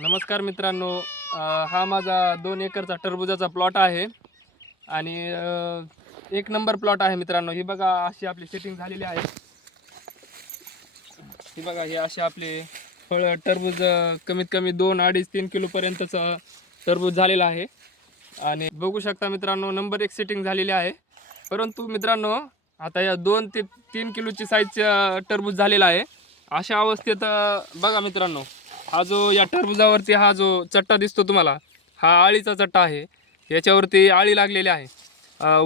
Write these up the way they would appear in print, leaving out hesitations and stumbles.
नमस्कार मित्रांनो, हा माझा 2 एकरचा टरबूजाचा प्लॉट आहे आणि एक नंबर प्लॉट आहे मित्रांनो. ही बघा अशी आपली सेटिंग झालेली आहे. ही बघा हे असे आपले फळ टरबूज कमीत कमी 2, 2.5, 3 किलोपर्यंतचं टरबूज झालेलं आहे आणि बघू शकता मित्रांनो, नंबर 1 सेटिंग झालेली आहे. परंतु मित्रांनो, आता या 2 ते 3 किलोची साईजचं टरबूज झालेला आहे. अशा अवस्थेत बघा मित्रांनो, हा जो या टरबुजावरती हा जो चट्टा दिसतो तुम्हाला, हा आळीचा चट्टा आहे. याच्यावरती आळी लागलेली आहे.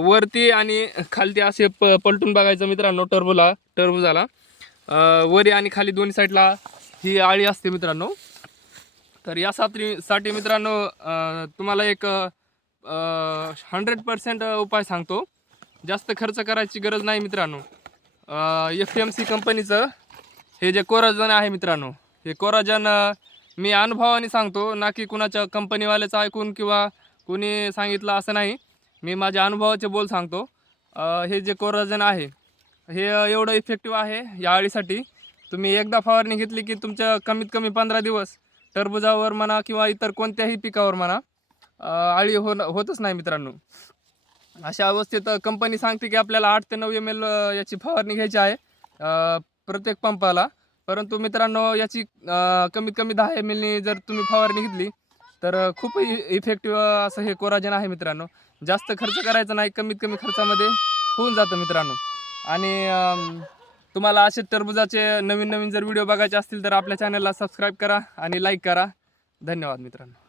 वरती आणि खालती असे पलटून बघायचं मित्रांनो. टरबुजाला वरी आणि खाली दोन्ही साईडला ही आळी असते मित्रांनो. तर यासाठी मित्रांनो, तुम्हाला एक 100% उपाय सांगतो. जास्त खर्च करायची गरज नाही मित्रांनो. FMC कंपनीचं हे जे कोराजन आहे मित्रांनो, हे कोराजन मी अनुभवाने सांगतो, ना की कुणाच्या कंपनीवाल्याचं ऐकून किंवा कुणी सांगितलं असं नाही. मी माझ्या अनुभवाचे बोल सांगतो. हे जे कोराजन आहे हे एवढं इफेक्टिव्ह आहे या अळीसाठी. तुम्ही एकदा फवारणी घेतली की तुमच्या कमीत कमी 15 दिवस टरबुजावर म्हणा किंवा इतर कोणत्याही पिकावर म्हणा अळी होतच नाही मित्रांनो. अशा अवस्थेत कंपनी सांगते की आपल्याला 8 ते 9 ml याची फवारणी घ्यायची आहे प्रत्येक पंपाला. परंतु मित्रांनो, याची कमीत कमी 10 ml नी जर तुम्ही फवारणी घेतली तर खूप इफेक्टिव्ह असं हे कोराजन आहे मित्रांनो. जास्त खर्च करायचा नाही, कमीत कमी खर्चामध्ये होऊन जातं मित्रांनो. आणि तुम्हाला असे टरबुजाचे नवीन नवीन जर व्हिडिओ बघायचे असतील तर आपल्या चॅनलला सबस्क्राईब करा आणि लाईक करा. धन्यवाद मित्रांनो.